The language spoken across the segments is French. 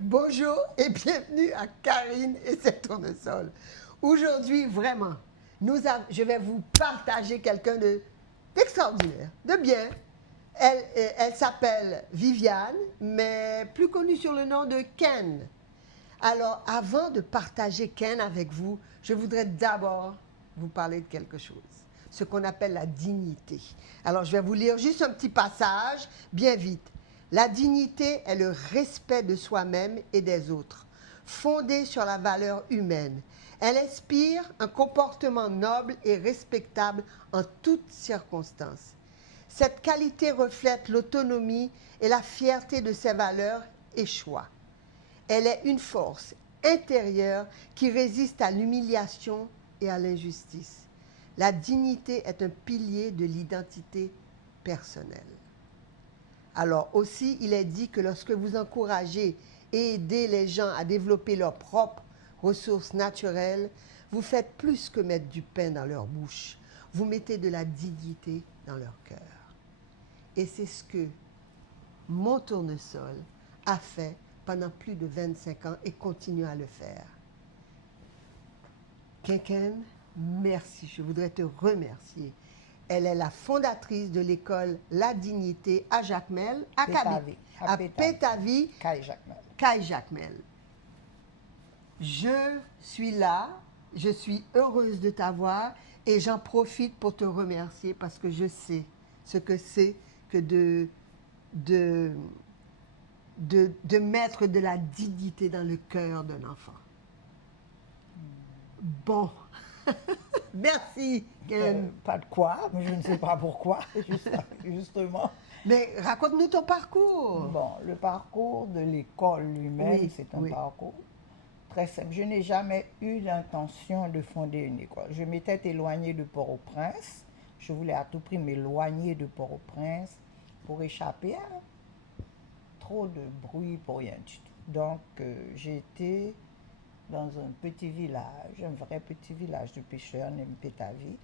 Bonjour et bienvenue à Karine et ses tournesols. Aujourd'hui, vraiment, je vais vous partager quelqu'un d'extraordinaire, de bien. Elle s'appelle Viviane, mais plus connue sur le nom de Ken. Alors, avant de partager Ken avec vous, je voudrais d'abord vous parler de quelque chose, ce qu'on appelle la dignité. Alors, je vais vous lire juste un petit passage, bien vite. La dignité est le respect de soi-même et des autres, fondée sur la valeur humaine. Elle inspire un comportement noble et respectable en toutes circonstances. Cette qualité reflète l'autonomie et la fierté de ses valeurs et choix. Elle est une force intérieure qui résiste à l'humiliation et à l'injustice. La dignité est un pilier de l'identité personnelle. Alors aussi, il est dit que lorsque vous encouragez et aidez les gens à développer leurs propres ressources naturelles, vous faites plus que mettre du pain dans leur bouche. Vous mettez de la dignité dans leur cœur. Et c'est ce que mon tournesol a fait pendant plus de 25 ans et continue à le faire. Ken, merci. Je voudrais te remercier. Elle est la fondatrice de l'école La Dignité à Jacmel, à Pétavie, Caille Jacmel. Je suis là, je suis heureuse de t'avoir et j'en profite pour te remercier parce que je sais ce que c'est que de mettre de la dignité dans le cœur d'un enfant. Bon. Merci, Ken. Pas de quoi, mais je ne sais pas pourquoi, justement. Mais raconte-nous ton parcours. Bon, le parcours de l'école lui-même, Oui, c'est un oui. parcours très simple. Je n'ai jamais eu l'intention de fonder une école. Je m'étais éloignée de Port-au-Prince. Je voulais à tout prix m'éloigner de Port-au-Prince pour échapper à trop de bruit pour rien du tout. Donc, j'ai été dans un petit village, un vrai petit village de pêcheurs, nommé Pétavie,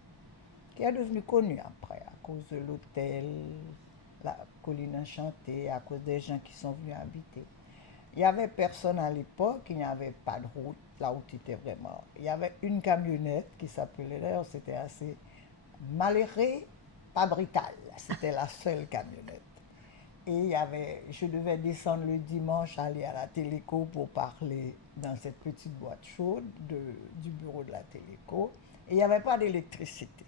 qui est devenu connu après, à cause de l'hôtel, la colline enchantée, à cause des gens qui sont venus habiter. Il n'y avait personne à l'époque, il n'y avait pas de route, la route était vraiment... Il y avait une camionnette qui s'appelait, d'ailleurs c'était assez maléré, pas brutal, c'était la seule camionnette. Et je devais descendre le dimanche, aller à la téléco pour parler dans cette petite boîte chaude du bureau de la téléco. Et il n'y avait pas d'électricité.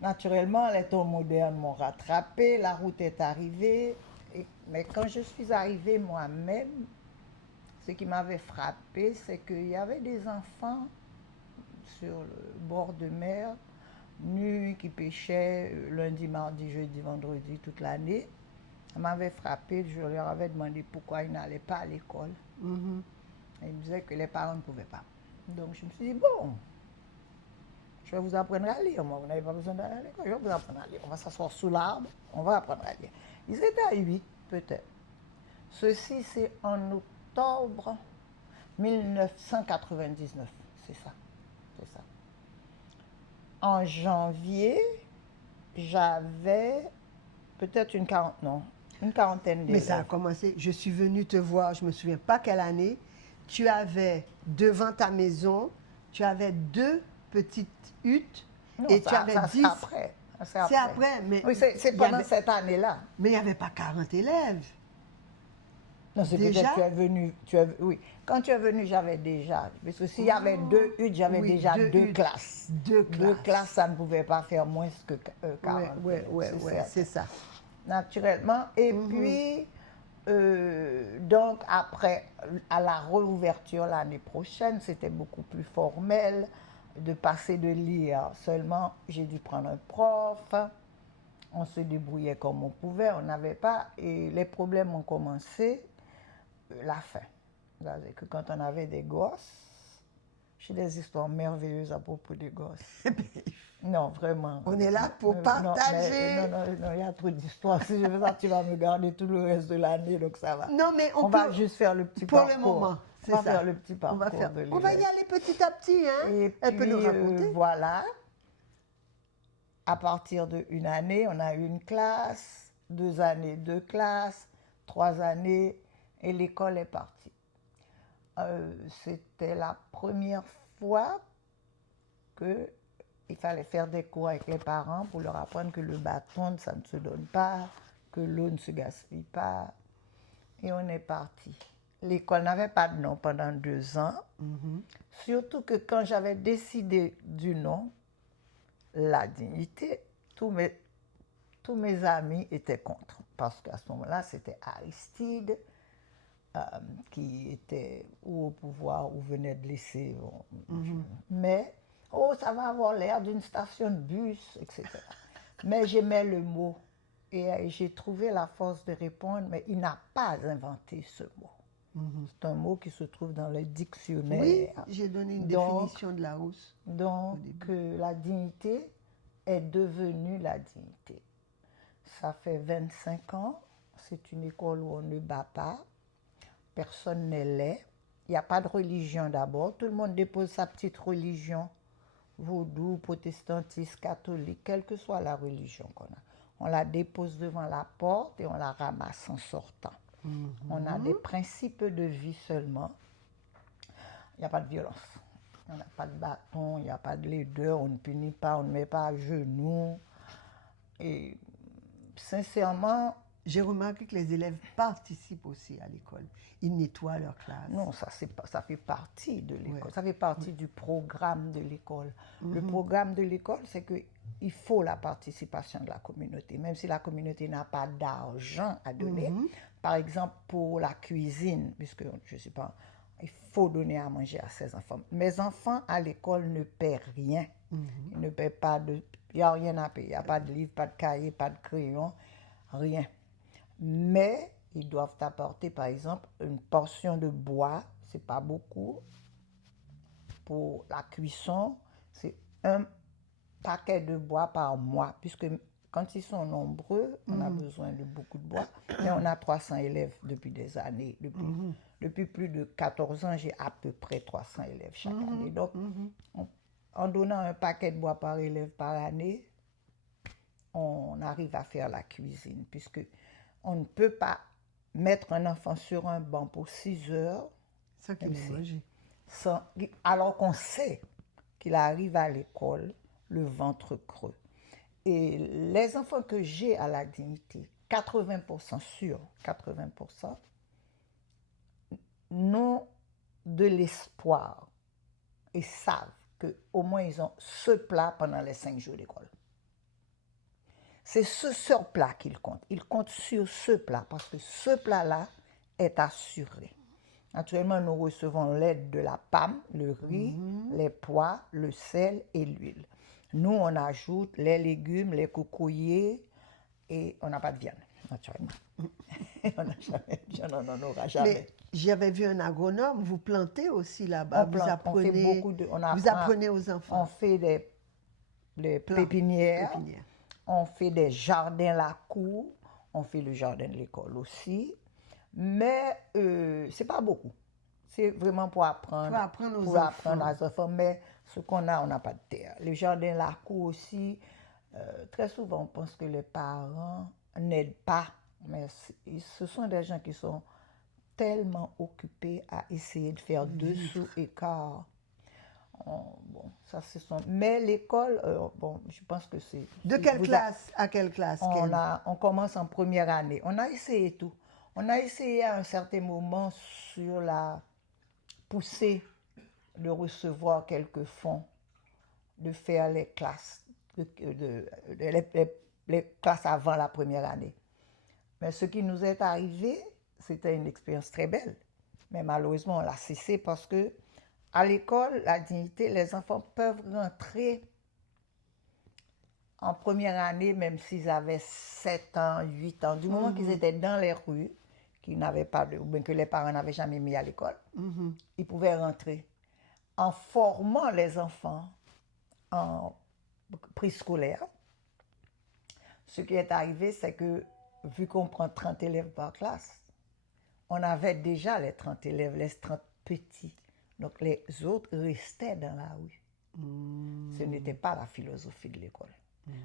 Naturellement, les temps modernes m'ont rattrapé, la route est arrivée. Mais quand je suis arrivée moi-même, ce qui m'avait frappé, c'est qu'il y avait des enfants sur le bord de mer, nus, qui pêchaient lundi, mardi, jeudi, vendredi, toute l'année. Ça m'avait frappé, je leur avais demandé pourquoi ils n'allaient pas à l'école. Et ils me disaient que les parents ne pouvaient pas. Donc je me suis dit, bon, je vais vous apprendre à lire. Moi, vous n'avez pas besoin d'aller à l'école, je vais vous apprendre à lire. On va s'asseoir sous l'arbre, on va apprendre à lire. Ils étaient à 8, peut-être. Ceci, c'est en octobre 1999. C'est ça. C'est ça. En janvier, j'avais peut-être une quarantaine d'élèves. Mais ça a commencé, je suis venue te voir, je ne me souviens pas quelle année, tu avais devant ta maison, tu avais 2 petites huttes Non, et tu avais 10. C'est après. C'est après, mais... Oui, c'est pendant cette année-là. Mais il n'y avait pas 40 élèves. Non, c'est peut-être que tu es venu. Oui, quand tu es venu, j'avais déjà. Parce que s'il y avait 2 huttes, j'avais déjà 2 classes. 2 classes. 2 classes, ça ne pouvait pas faire moins que 40. Oui, c'est ça. Naturellement. Et puis, donc, après, à la réouverture l'année prochaine, c'était beaucoup plus formel de passer de lire. Seulement, j'ai dû prendre un prof. On se débrouillait comme on pouvait. On n'avait pas. Et les problèmes ont commencé la fin. C'est-à-dire que quand on avait des gosses, j'ai des histoires merveilleuses à propos des gosses. Non, vraiment. On est là pour partager. Non, il y a trop d'histoires. Si je fais ça, tu vas me garder tout le reste de l'année, donc ça va. Non, mais on va juste faire le petit pour parcours. Pour le moment, c'est ça. On va faire le petit parcours. On va y aller petit à petit, hein. Et elle puis, peut nous raconter. Voilà. À partir d'une année, on a eu une classe, 2 années, 2 classes, 3 années, et l'école est partie. C'était la première fois qu'il fallait faire des cours avec les parents pour leur apprendre que le bâton, ça ne se donne pas, que l'eau ne se gaspille pas. Et on est parti. L'école n'avait pas de nom pendant 2 ans. Surtout que quand j'avais décidé du nom, la dignité, tous mes amis étaient contre. Parce qu'à ce moment-là, c'était Aristide qui était ou au pouvoir ou venait de laisser. Mais, ça va avoir l'air d'une station de bus, etc. Mais j'aimais le mot. Et j'ai trouvé la force de répondre, mais il n'a pas inventé ce mot. C'est un mot qui se trouve dans le dictionnaire. Oui, j'ai donné une définition de la hausse. Donc, la dignité est devenue la dignité. Ça fait 25 ans, c'est une école où on ne bat pas, personne n'est laid, il n'y a pas de religion d'abord, tout le monde dépose sa petite religion, vaudou, protestantiste, catholique, quelle que soit la religion qu'on a. On la dépose devant la porte et on la ramasse en sortant. On a des principes de vie seulement. Il n'y a pas de violence. On n'a pas de bâton, il n'y a pas de laideur, on ne punit pas, on ne met pas à genoux. Et sincèrement... J'ai remarqué que les élèves participent aussi à l'école. Ils nettoient leur classe. Non, ça fait partie de l'école. Ouais. Ça fait partie du programme de l'école. Le programme de l'école, c'est qu'il faut la participation de la communauté. Même si la communauté n'a pas d'argent à donner. Par exemple, pour la cuisine, puisque je ne sais pas, il faut donner à manger à ses enfants. Mes enfants à l'école ne paient rien. Ils ne paient pas de... Il n'y a rien à payer. Il n'y a pas de livre, pas de cahier, pas de crayon, rien. Mais ils doivent apporter, par exemple, une portion de bois, c'est pas beaucoup. Pour la cuisson, c'est un paquet de bois par mois, puisque quand ils sont nombreux, on a besoin de beaucoup de bois. Mais on a 300 élèves depuis des années. Depuis plus de 14 ans, j'ai à peu près 300 élèves chaque année. Donc, en donnant un paquet de bois par élève par année, on arrive à faire la cuisine, puisque on ne peut pas mettre un enfant sur un banc pour 6 heures sans qu'il ait mangé. Alors qu'on sait qu'il arrive à l'école le ventre creux. Et les enfants que j'ai à la dignité, 80% sûr, 80%, n'ont de l'espoir et savent qu'au moins ils ont ce plat pendant les 5 jours d'école. C'est ce seul plat qu'ils comptent. Ils comptent sur ce plat parce que ce plat-là est assuré. Naturellement, nous recevons l'aide de la PAM, le riz, les pois, le sel et l'huile. Nous, on ajoute les légumes, les cocoyers et on n'a pas de viande, naturellement. On n'a jamais de viande, on n'en aura jamais. Mais j'avais vu un agronome, vous plantez aussi là-bas. Vous apprenez aux enfants. On fait des pépinières. On fait des jardins la cour, on fait le jardin de l'école aussi, mais c'est pas beaucoup. C'est vraiment pour apprendre aux enfants. Mais ce qu'on a, on n'a pas de terre. Le jardin la cour aussi, très souvent on pense que les parents n'aident pas, mais ce sont des gens qui sont tellement occupés à essayer de faire dessous et quart. Bon, ça c'est son... Mais l'école, bon, je pense que c'est... De quelle classe à quelle classe? On commence en première année. On a essayé tout. On a essayé à un certain moment sur la poussée de recevoir quelques fonds, de faire les classes, les classes avant la première année. Mais ce qui nous est arrivé, c'était une expérience très belle. Mais malheureusement, on l'a cessé parce que à l'école, la dignité, les enfants peuvent rentrer en première année, même s'ils avaient 7 ans, 8 ans, du moment qu'ils étaient dans les rues, qu'ils n'avaient pas ou bien que les parents n'avaient jamais mis à l'école, ils pouvaient rentrer. En formant les enfants en préscolaire, ce qui est arrivé, c'est que, vu qu'on prend 30 élèves par classe, on avait déjà les 30 élèves, les 30 petits. Donc les autres restaient dans la rue. Ce n'était pas la philosophie de l'école.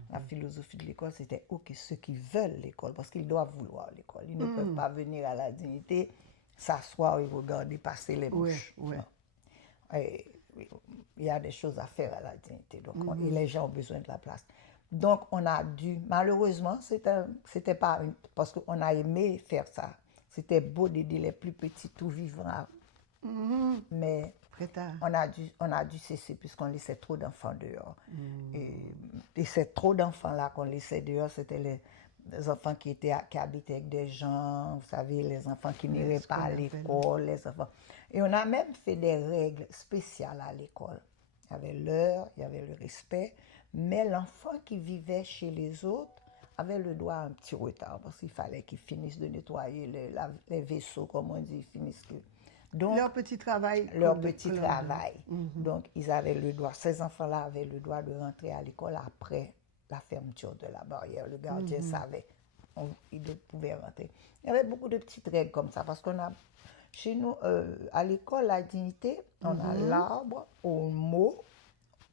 La philosophie de l'école, c'était OK, ceux qui veulent l'école, parce qu'ils doivent vouloir l'école. Ils ne peuvent pas venir à la dignité s'asseoir et regarder passer les Ouais, mouches. ouais. Et il y a des choses à faire à la dignité. Donc, et les gens ont besoin de la place. Donc, on a dû, malheureusement, c'était pas parce qu'on a aimé faire ça. C'était beau d'aider les plus petits tout vivants. Mais Très tard. on a dû cesser puisqu'on laissait trop d'enfants dehors. Et c'est trop d'enfants là qu'on laissait dehors, c'était les enfants qui habitaient avec des gens, vous savez, les enfants qui n'iraient ce pas qu'on à appelle. l'école, les enfants. Et on a même fait des règles spéciales à l'école. Il y avait l'heure, il y avait le respect, mais l'enfant qui vivait chez les autres avait le droit à un petit retard parce qu'il fallait qu'ils finissent de nettoyer les vaisseaux, comme on dit, finissent que. Donc, Leur petit travail. leur petit travail. Donc, ils avaient le droit, ces enfants-là avaient le droit de rentrer à l'école après la fermeture de la barrière. Le gardien savait, ils pouvaient rentrer. Il y avait beaucoup de petites règles comme ça, parce qu'on a, chez nous, à l'école, la dignité, on a l'arbre au mot,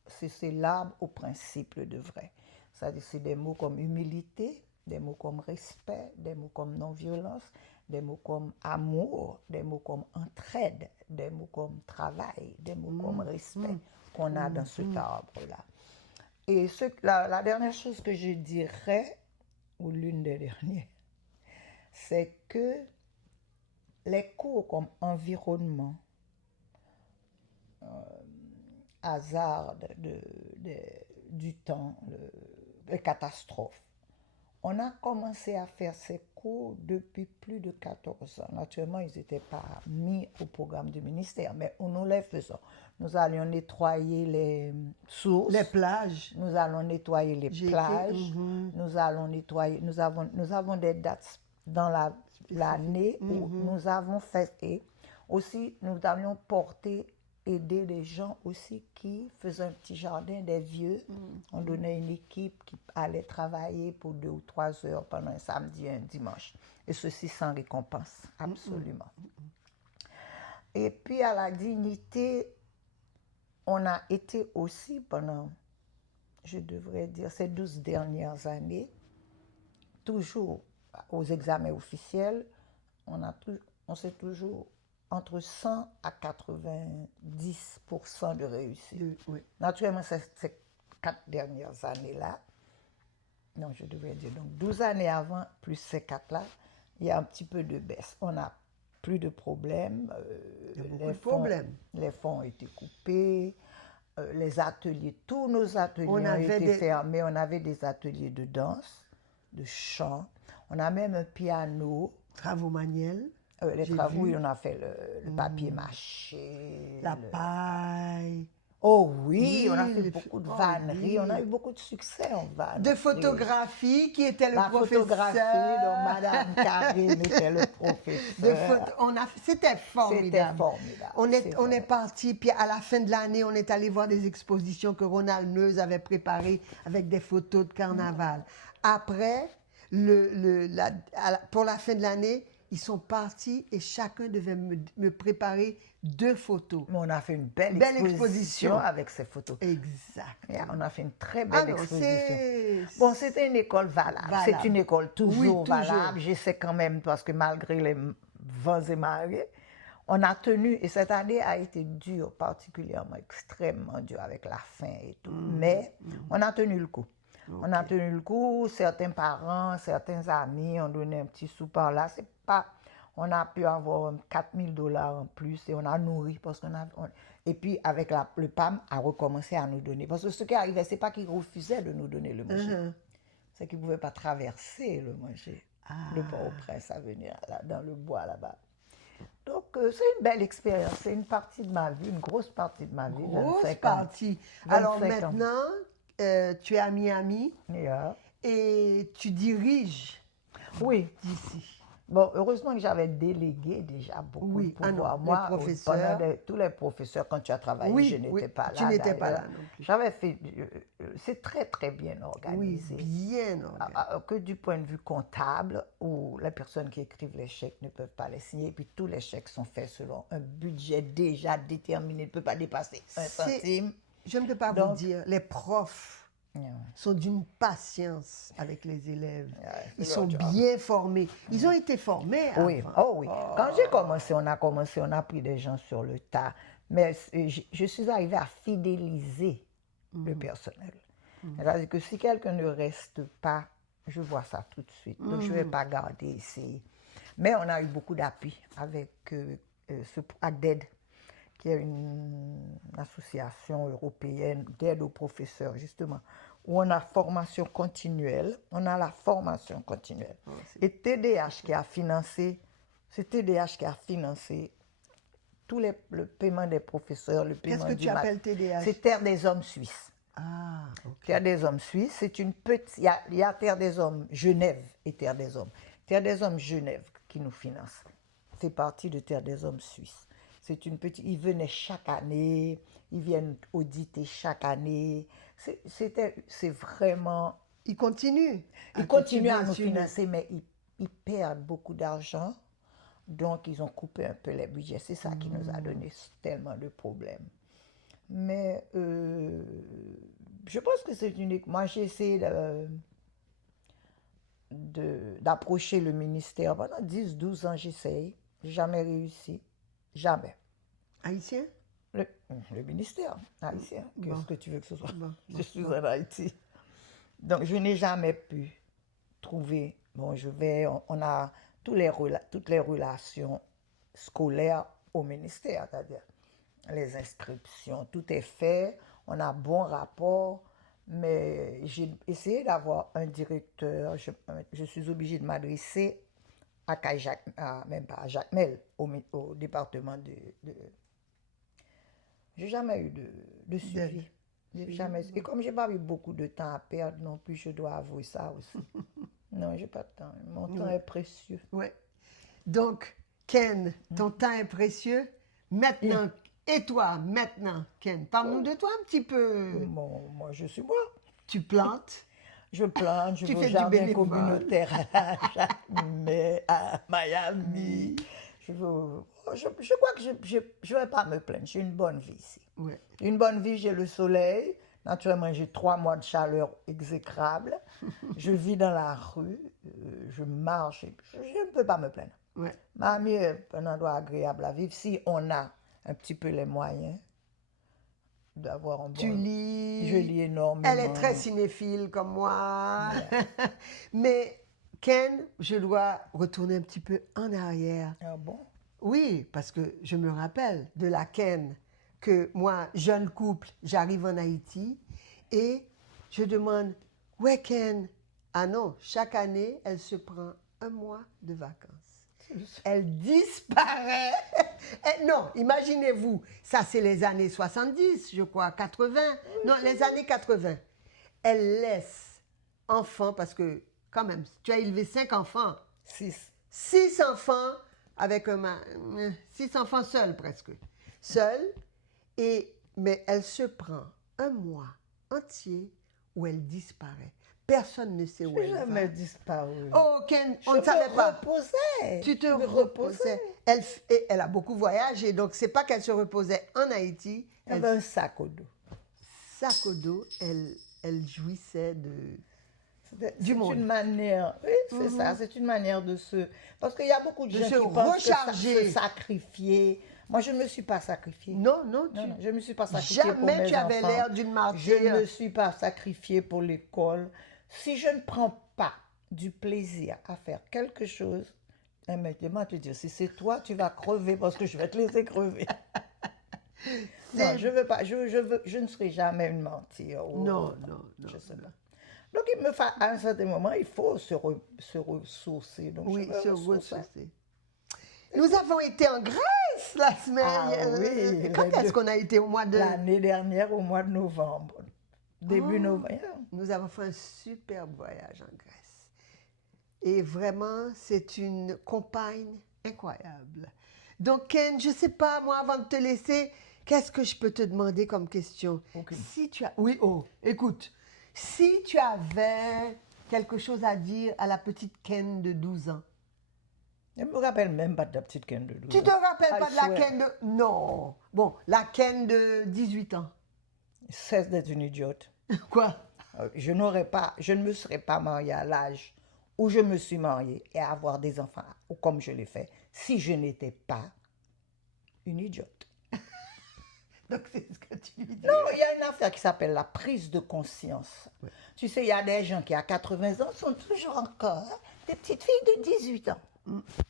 c'est l'arbre au principe de vrai. C'est-à-dire, c'est des mots comme humilité, des mots comme respect, des mots comme non-violence, des mots comme amour, des mots comme entraide, des mots comme travail, des mots comme respect qu'on a dans cet arbre-là. Et la dernière chose que je dirais, ou l'une des dernières, c'est que les cours comme environnement, hasard du temps, les catastrophes, on a commencé à faire ces cours depuis plus de 14 ans. Naturellement, ils n'étaient pas mis au programme du ministère, mais nous les faisons. Nous allions nettoyer les sources. Les plages. Nous allons nettoyer les plages. Nous allons nettoyer. Nous avons des dates dans l'année où nous avons fait. Et aussi, nous allions aider les gens aussi qui faisaient un petit jardin, des vieux. On donnait une équipe qui allait travailler pour 2 ou 3 heures pendant un samedi et un dimanche. Et ceci sans récompense, absolument. Et puis à la dignité, on a été aussi pendant, je devrais dire, ces 12 dernières années, toujours aux examens officiels, on s'est toujours entre 100 à 90% de réussite. Oui. Naturellement, ces 4 dernières années-là, non, je devrais dire, donc 12 années avant, plus ces 4-là, il y a un petit peu de baisse. On n'a plus de problèmes. Les fonds ont été coupés. Les ateliers, tous nos ateliers ont été fermés. On avait des ateliers de danse, de chant. On a même un piano. Travaux manuels. Les travaux, oui, on a fait le papier mâché. La paille. Oh oui, on a fait beaucoup de vanneries. On a eu beaucoup de succès en vannerie. De photographie, qui était le professeur. Photographie, donc Madame Karine était le professeur. C'était formidable. C'était formidable. On est parti, puis à la fin de l'année, on est allé voir des expositions que Ronald Meuse avait préparées avec des photos de carnaval. Après, pour la fin de l'année, ils sont partis et chacun devait me préparer 2 photos. Mais on a fait une belle exposition avec ces photos. Exact. On a fait une très belle exposition. Bon, c'était une école valable. C'est une école toujours valable. Je sais quand même, parce que malgré les vents et marées, on a tenu, et cette année a été dure, particulièrement extrêmement dure avec la faim et tout. Mais on a tenu le coup. Okay. On a tenu le coup, certains parents, certains amis ont donné un petit sou par là. C'est pas, on a pu avoir $4 000 en plus et on a nourri parce et puis avec le PAM a recommencé à nous donner. Parce que ce qui arrivait, c'est pas qu'ils refusaient de nous donner le manger, c'est qu'ils ne pouvaient pas traverser le manger, le Port-au-Prince à venir dans le bois là-bas. Donc, c'est une belle expérience, c'est une partie de ma vie, une grosse partie de ma vie. Grosse partie. Alors maintenant, tu es à Miami et tu diriges d'ici. Bon, heureusement que j'avais délégué déjà beaucoup de pouvoir. Moi, tous les professeurs, quand tu as travaillé, je n'étais pas là. Tu n'étais pas là non plus. J'avais fait, c'est très très bien organisé. Oui, bien organisé. Que du point de vue comptable, où les personnes qui écrivent les chèques ne peuvent pas les signer, et puis tous les chèques sont faits selon un budget déjà déterminé, ne peut pas dépasser 1 centime. Je ne peux pas vous dire, les profs sont d'une patience avec les élèves. Ils c'est sont leur job. bien formés. Ils ont été formés Oui, avant. oh oui. Quand j'ai commencé, on a pris des gens sur le tas. Mais je suis arrivée à fidéliser le personnel. C'est-à-dire que si quelqu'un ne reste pas, je vois ça tout de suite. Donc, je ne vais pas garder ici. Mais on a eu beaucoup d'appui avec ce ACDED, qui est une association européenne d'aide aux professeurs, justement, où on a formation continuelle. On a la formation continuelle. Et TDH qui a financé, c'est TDH qui a financé le paiement des professeurs, le paiement Qu'est-ce que du tu mat. appelles TDH? C'est Terre des Hommes Suisses. Ah, ok. Terre des Hommes Suisses, c'est une petite... Il y a Terre des Hommes Genève et Terre des Hommes. Terre des Hommes Genève qui nous finance. C'est partie de Terre des Hommes Suisses. C'est une petite... Ils venaient chaque année, ils viennent auditer chaque année. C'est vraiment... Ils continuent. Ils continuent à nous financer, mais ils perdent beaucoup d'argent. Donc, ils ont coupé un peu les budgets. C'est ça qui nous a donné tellement de problèmes. Mais je pense que c'est unique. Moi, j'ai essayé d'approcher le ministère. Pendant 10-12 ans, j'essaye. Jamais réussi. Jamais. Haïtien? Le ministère haïtien. Bon. Qu'est-ce que tu veux que ce soit? Bon. Je suis en Haïti. Donc, je n'ai jamais pu trouver. Bon, on a toutes les relations scolaires au ministère, c'est-à-dire les inscriptions, tout est fait, on a bon rapport, mais j'ai essayé d'avoir un directeur, je suis obligée de m'adresser même pas à Jacmel, au département de... J'ai jamais eu de suivi. Jamais. Et comme j'ai pas eu beaucoup de temps à perdre non plus, je dois avouer ça aussi. Non, j'ai pas de temps. Mon temps est précieux. Ouais. Donc, Ken, ton temps est précieux. Maintenant, et toi, maintenant, Ken, parle-nous de toi un petit peu. Bon, moi, je suis moi. Tu plantes. Je plante, je Tu vais au fais du jardin bénévole. communautaire à Miami. Je crois que je vais pas me plaindre. J'ai une bonne vie ici. Ouais. Une bonne vie, j'ai le soleil. Naturellement, j'ai 3 mois de chaleur exécrable. Je vis dans la rue, je marche. Je ne peux pas me plaindre. Ouais. Miami est un endroit agréable à vivre si on a un petit peu les moyens d'avoir un bon... Tu lis. Je lis énormément. Elle est très cinéphile comme moi. Mais Ken, je dois retourner un petit peu en arrière. Ah bon? Oui, parce que je me rappelle de la Ken que moi, jeune couple, j'arrive en Haïti et je demande, ouais Ken? Ah non, chaque année, elle se prend un mois de vacances. Elle disparaît. Non, imaginez-vous, ça c'est les années 70, je crois, 80. Non, les années 80. Elle laisse enfants, parce que quand même, tu as élevé 5 enfants. 6. 6 enfants avec 6 enfants seuls presque. Seuls. Mais elle se prend un mois entier où elle disparaît. Personne ne sait où Je elle va. jamais disparu. Oh, Ken, on Je ne savait me pas. reposais. Tu te Je me reposais. Elle a beaucoup voyagé, donc c'est pas qu'elle se reposait en Haïti. Elle avait un sac au dos. Sac au dos, elle jouissait C'est du monde. une manière, oui, c'est ça, c'est une manière de se... Parce qu'il y a beaucoup de gens se qui pensent recharger. que se sacrifier. Moi, je ne me suis pas sacrifiée. Non, Non, non, je ne me suis pas sacrifiée pour jamais mes tu avais enfants. l'air d'une martyre. Je ne me suis pas sacrifiée pour l'école. Si je ne prends pas du plaisir à faire quelque chose, moi, te dire, si c'est toi, tu vas crever parce que je vais te laisser crever. Non, je veux pas, je ne serai jamais une mentir. Non. Je sais pas. Donc, à un certain moment, il faut se ressourcer. Donc, Oui, je me se ressource. ressourcer. Nous avons été en Grèce la semaine. Ah oui, Quand est-ce qu'on a été au mois de... L'année dernière, au mois de novembre. Début novembre. Nous avons fait un superbe voyage en Grèce. Et vraiment, c'est une compagne incroyable. Donc, Ken, je ne sais pas, moi, avant de te laisser, qu'est-ce que je peux te demander comme question? Aucune. Si tu as... Oui, écoute. Si tu avais quelque chose à dire à la petite Ken de 12 ans. Je ne me rappelle même pas de la petite Ken de 12 ans. Tu ne te rappelles I pas de la swear. Ken de... Non. Bon, la Ken de 18 ans. Cesse d'être une idiote. Quoi? je ne me serais pas mariée à l'âge où je me suis mariée et à avoir des enfants, ou comme je l'ai fait, si je n'étais pas une idiote. Donc, c'est ce que tu lui dis. Non, il y a une affaire qui s'appelle la prise de conscience. Ouais. Tu sais, il y a des gens qui, à 80 ans, sont toujours encore des petites filles de 18 ans.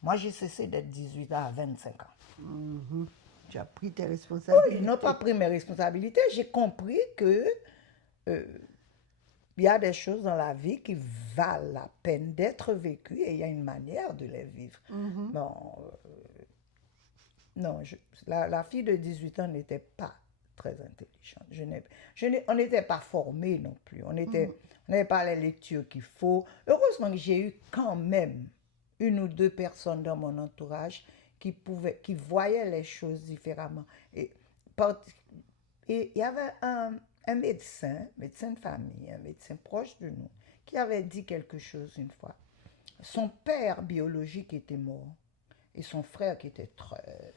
Moi, j'ai cessé d'être 18 ans à 25 ans. Tu as pris tes Oui, responsabilités. je n'ai pas pris mes responsabilités. J'ai compris que il y a des choses dans la vie qui valent la peine d'être vécues et il y a une manière de les vivre. Bon, non, la fille de 18 ans n'était pas très intelligente. On n'était pas formés non plus. On n'avait pas les lectures qu'il faut. Heureusement que j'ai eu quand même une ou deux personnes dans mon entourage qui voyaient les choses différemment. Et il y avait un médecin de famille, un médecin proche de nous, qui avait dit quelque chose une fois. Son père biologique était mort. Et son frère, qui était très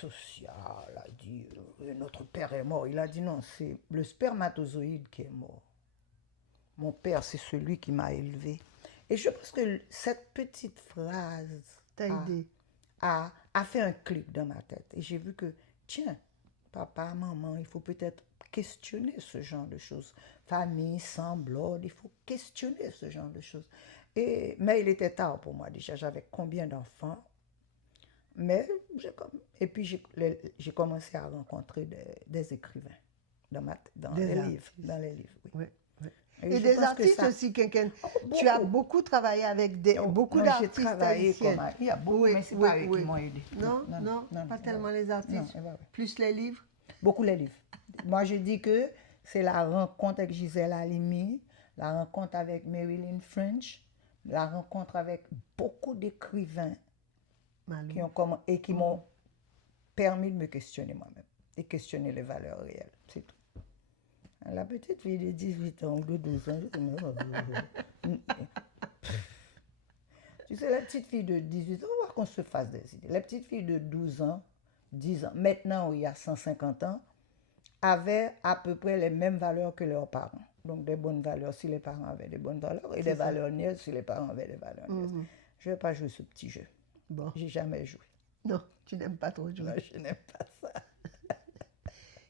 social, a dit notre père est mort. Il a dit non, c'est le spermatozoïde qui est mort. Mon père, c'est celui qui m'a élevé. Et je pense que cette petite phrase a fait un clic dans ma tête. Et j'ai vu que, tiens, papa, maman, il faut peut-être questionner ce genre de choses. Famille, semblable, il faut questionner ce genre de choses. Mais il était tard pour moi déjà. J'avais combien d'enfants? Et puis j'ai commencé à rencontrer des écrivains dans les livres. Oui. Oui, oui. Et Et je des pense que artistes ça- aussi, Kenken. beaucoup. Tu as beaucoup travaillé avec beaucoup Moi, d'artistes j'ai travaillé haïtiens. il y a beaucoup, Oui, mais c'est oui, pas eux oui. qui m'ont aidé. Non, pas tellement les artistes. Non, Plus les livres. Beaucoup les livres. Moi, je dis que c'est la rencontre avec Gisèle Halimi, la rencontre avec Marilyn French, la rencontre avec beaucoup d'écrivains Malou. qui m'ont permis de me questionner moi-même et questionner les valeurs réelles. C'est tout. La petite fille de 18 ans ou de 12 ans, tu sais, la petite fille de 18 ans, on va qu'on se fasse des idées. La petite fille de 12 ans, 10 ans, maintenant, il y a 150 ans, avaient à peu près les mêmes valeurs que leurs parents. Donc, des bonnes valeurs si les parents avaient des bonnes valeurs et des valeurs niaises si les parents avaient des valeurs niaises. Je ne vais pas jouer ce petit jeu. Bon. J'ai jamais joué. Non, tu n'aimes pas trop jouer. Non, je n'aime pas ça.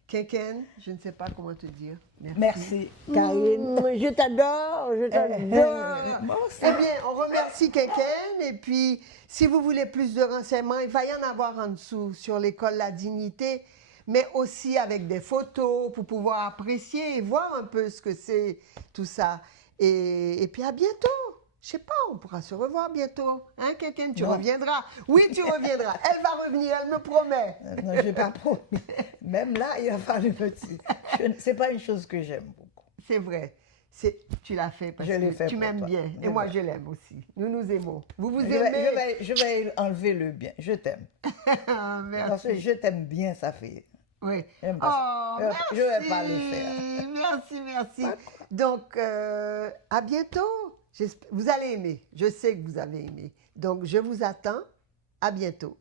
Kenken, je ne sais pas comment te dire. Merci, Karine. Je t'adore, je t'adore. Moi aussi. Eh bien, on remercie Kenken. Et puis, si vous voulez plus de renseignements, il va y en avoir en dessous sur l'école La Dignité, mais aussi avec des photos pour pouvoir apprécier et voir un peu ce que c'est tout ça. Et puis, à bientôt. Je sais pas, on pourra se revoir bientôt. Hein, Kenken, tu Non. reviendras. Oui, tu reviendras. Elle va revenir, elle me promet. Non, je n'ai pas promis. Même là, il a fallu petit. C'est pas une chose que j'aime beaucoup. C'est vrai. Tu l'as fait parce Je l'ai que fait tu pour m'aimes toi. bien. Et C'est moi, vrai. je l'aime aussi. Nous nous aimons. Vous vous Je aimez. vais enlever le bien. Je t'aime. Ah, Parce que merci. je t'aime bien, ça fait. Oui. J'aime Oh, pas ça. merci. Je vais pas le faire. Merci, merci. Pas quoi. Donc, à bientôt. Vous allez aimer. Je sais que vous avez aimé. Donc, je vous attends. À bientôt.